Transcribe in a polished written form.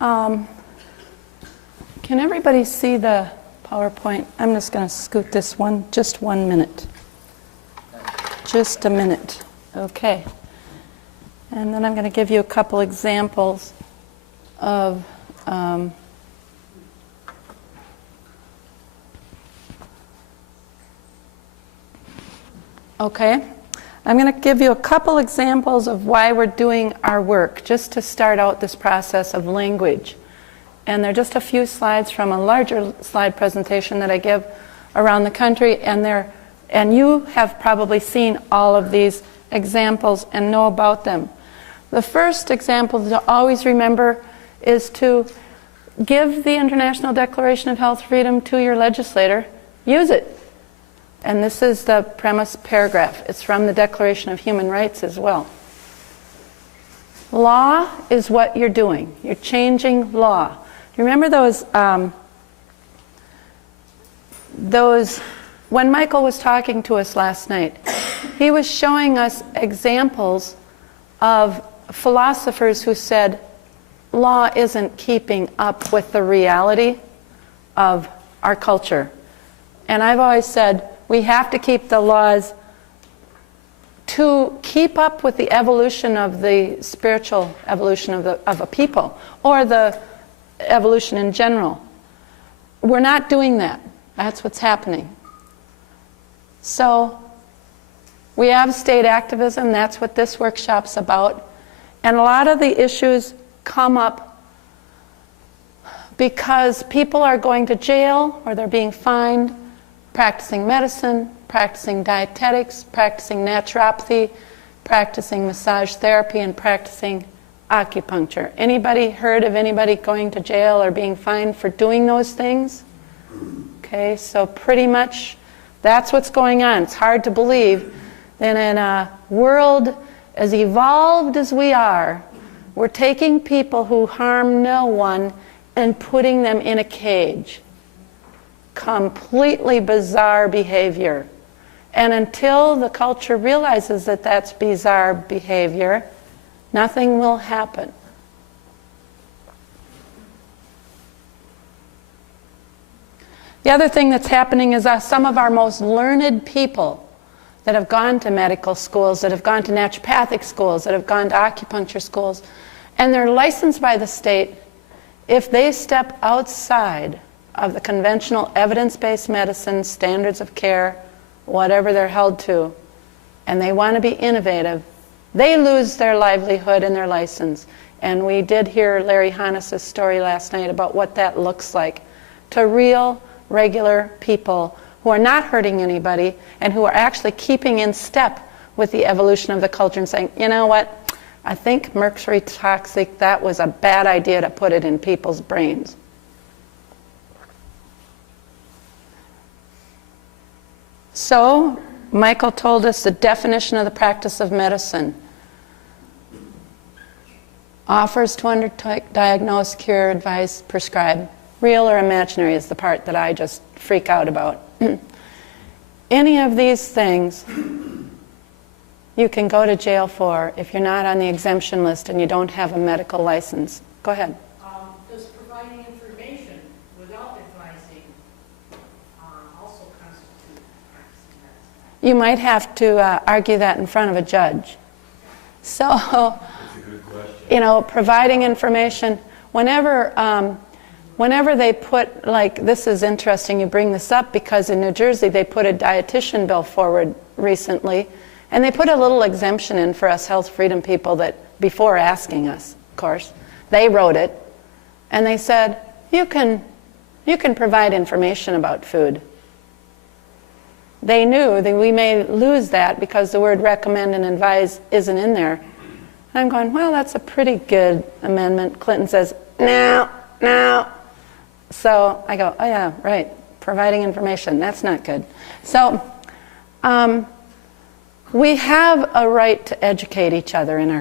Can everybody see the PowerPoint? I'm just going to scoot this just 1 minute. Just a minute. Okay. And then I'm going to give you a couple examples of okay. I'm going to give you a couple examples of why we're doing our work, just to start out this process of language. And they're just a few slides from a larger slide presentation that I give around the country, and you have probably seen all of these examples and know about them. The first example to always remember is to give the International Declaration of Health Freedom to your legislator. Use it. And this is the premise paragraph. It's from the Declaration of Human Rights as well. Law is what you're doing. You're changing law. Remember those, when Michael was talking to us last night, he was showing us examples of philosophers who said law isn't keeping up with the reality of our culture. And I've always said we have to keep the laws to keep up with the evolution of the spiritual evolution of a people, or the evolution in general. We're not doing that. That's what's happening. So we have state activism. That's what this workshop's about. And a lot of the issues come up because people are going to jail or they're being fined, practicing medicine, practicing dietetics, practicing naturopathy, practicing massage therapy, and practicing acupuncture. Anybody heard of anybody going to jail or being fined for doing those things? Okay, so pretty much that's what's going on. It's hard to believe that in a world as evolved as we are, we're taking people who harm no one and putting them in a cage. Completely bizarre behavior. And until the culture realizes that that's bizarre behavior, nothing will happen. The other thing that's happening is some of our most learned people that have gone to medical schools, that have gone to naturopathic schools, that have gone to acupuncture schools, and they're licensed by the state, if they step outside of the conventional evidence-based medicine standards of care, whatever they're held to, and they want to be innovative, they lose their livelihood and their license. And we did hear Larry Hannes' story last night about what that looks like to real, regular people who are not hurting anybody and who are actually keeping in step with the evolution of the culture and saying, you know what, I think mercury toxic, that was a bad idea to put it in people's brains. So, Michael told us the definition of the practice of medicine. Offers to undertake, diagnose, cure, advise, prescribe. Real or imaginary is the part that I just freak out about. Any of these things you can go to jail for if you're not on the exemption list and you don't have a medical license. Go ahead. Does providing information without advising also constitute practicing medicine? You might have to argue that in front of a judge. So, That's a good question. you know, providing information, whenever they put, like, this is interesting you bring this up, because in New Jersey they put a dietitian bill forward recently, and they put a little exemption in for us health freedom people that, before asking us, of course, they wrote it, and they said, you can provide information about food. They knew that we may lose that because the word recommend and advise isn't in there. And I'm going, well, that's a pretty good amendment. Clinton says, no. So I go, oh yeah, right, providing information, that's not good. So we have a right to educate each other in our